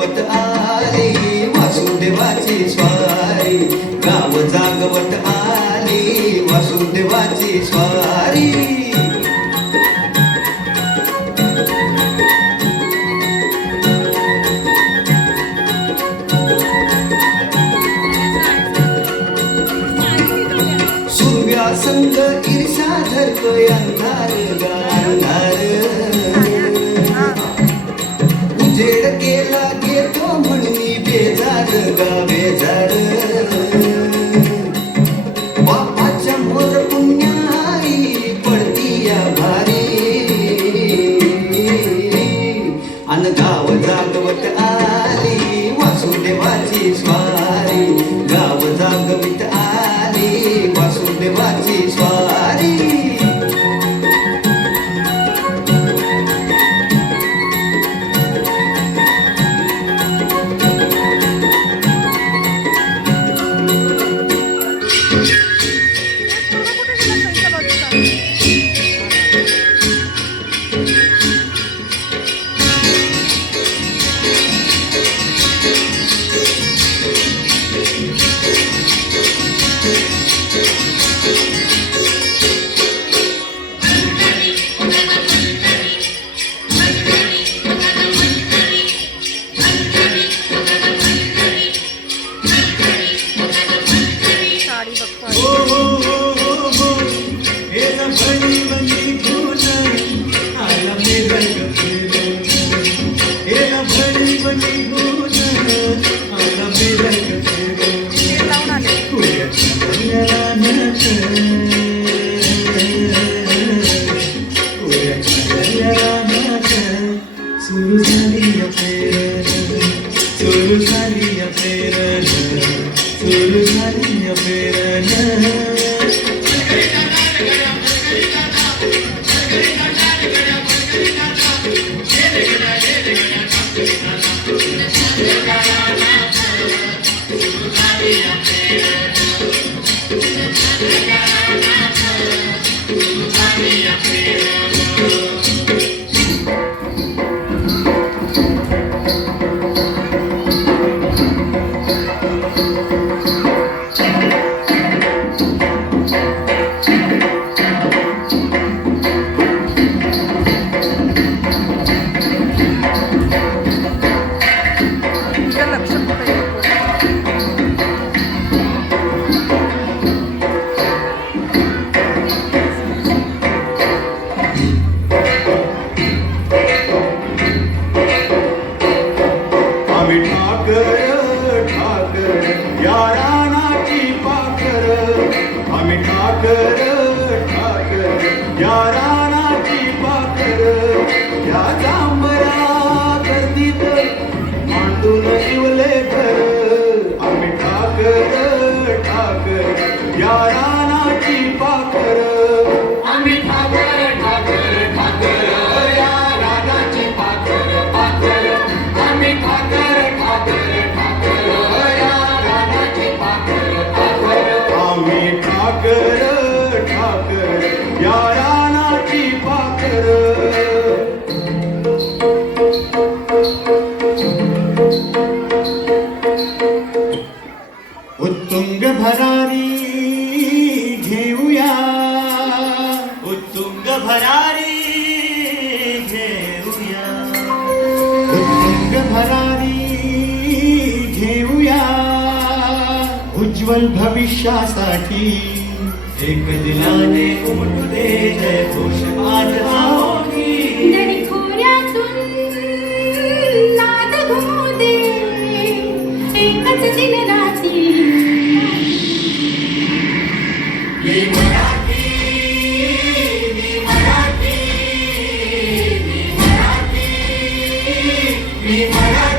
जागवत आली वासुदेवाची स्वारी, गाव जागवत आली वासुदेवाची स्वारी. संग ईर्षा धरतोय अंधार गा अंधार, उजेड केला घेतो म्हणून बेजार गा बेजार. बापाच्या मोर पुण्याई पडती या भारी, अन गाव जागवत आली वासुदेवाची स्वारी, गाव जागवित आली वासुदेवाची स्वारी. उत्तुंग भरारी घेऊया, उत्तुंग भरारी घेऊया, उत्तुंग भरारी घेऊया. उज्ज्वल भविष्यासाठी एक दिलाने उमटू दे जय घोष आज होगी. खोऱ्यातून नाद घुमू दे एकच दिनरात्री. मी मराठी, मी मराठी, मी मराठी, मी मराठी.